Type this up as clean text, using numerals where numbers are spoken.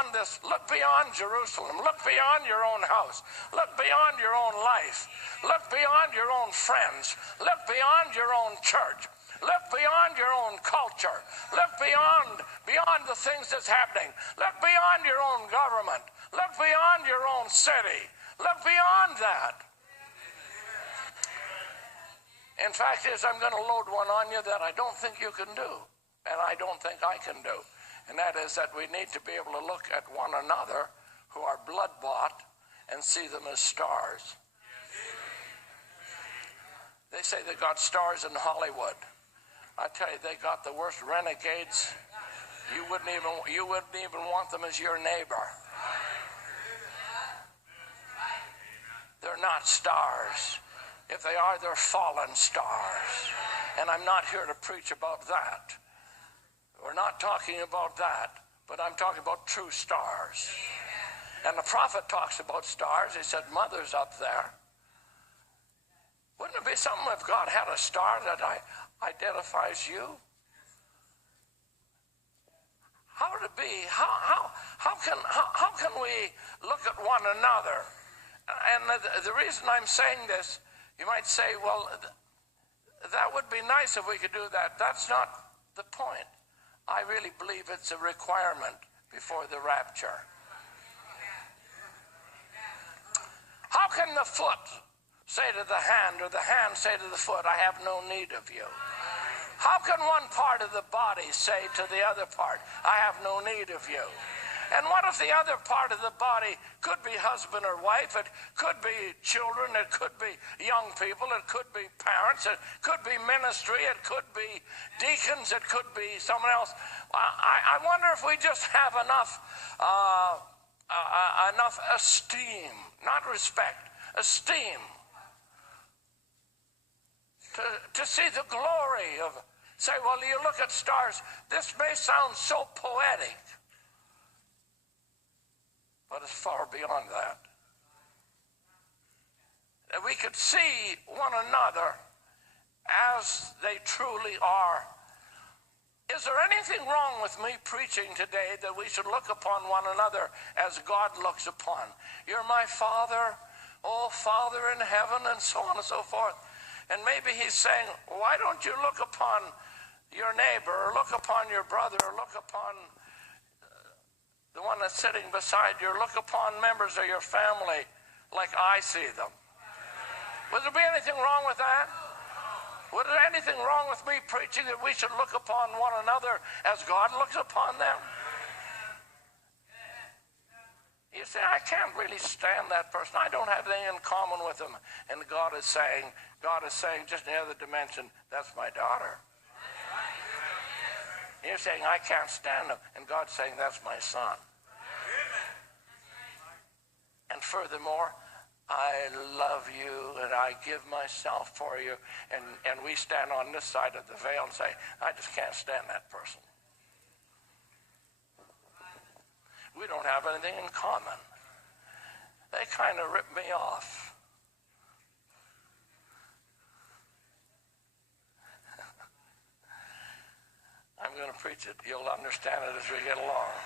beyond this. Look beyond Jerusalem. Look beyond your own house. Look beyond your own life. Look beyond your own friends. Look beyond your own church. Look beyond your own culture. Look beyond the things that's happening. Look beyond your own government. Look beyond your own city. Look beyond that. In fact, I'm going to load one on you that I don't think you can do, and I don't think I can do. And that is that we need to be able to look at one another who are blood-bought and see them as stars. They say they got stars in Hollywood. I tell you, they got the worst renegades. You wouldn't even want them as your neighbor. They're not stars. If they are, they're fallen stars. And I'm not here to preach about that. We're not talking about that, but I'm talking about true stars. And the prophet talks about stars. He said, Mother's up there. Wouldn't it be something if God had a star that identifies you? How would it be? How can we look at one another? And the reason I'm saying this, you might say, well, that would be nice if we could do that. That's not the point. I really believe it's a requirement before the rapture. How can the foot say to the hand, or the hand say to the foot, I have no need of you? How can one part of the body say to the other part, I have no need of you? And what if the other part of the body could be husband or wife, it could be children, it could be young people, it could be parents, it could be ministry, it could be deacons, it could be someone else. I wonder if we just have enough esteem, not respect, esteem, to see the glory of, say, well, you look at stars, this may sound so poetic, but it's far beyond that. That we could see one another as they truly are. Is there anything wrong with me preaching today that we should look upon one another as God looks upon? You're my Father, oh Father in heaven, and so on and so forth. And maybe he's saying, why don't you look upon your neighbor, or look upon your brother, or look upon the one that's sitting beside you, or look upon members of your family like I see them? Would there be anything wrong with that? Would there be anything wrong with me preaching that we should look upon one another as God looks upon them? You say, I can't really stand that person. I don't have anything in common with them. And God is saying just in the other dimension, that's my daughter. You're saying, I can't stand them. And God's saying, that's my son. And furthermore, I love you and I give myself for you. And we stand on this side of the veil and say, I just can't stand that person. We don't have anything in common. They kind of rip me off. I'm going to preach it. You'll understand it as we get along.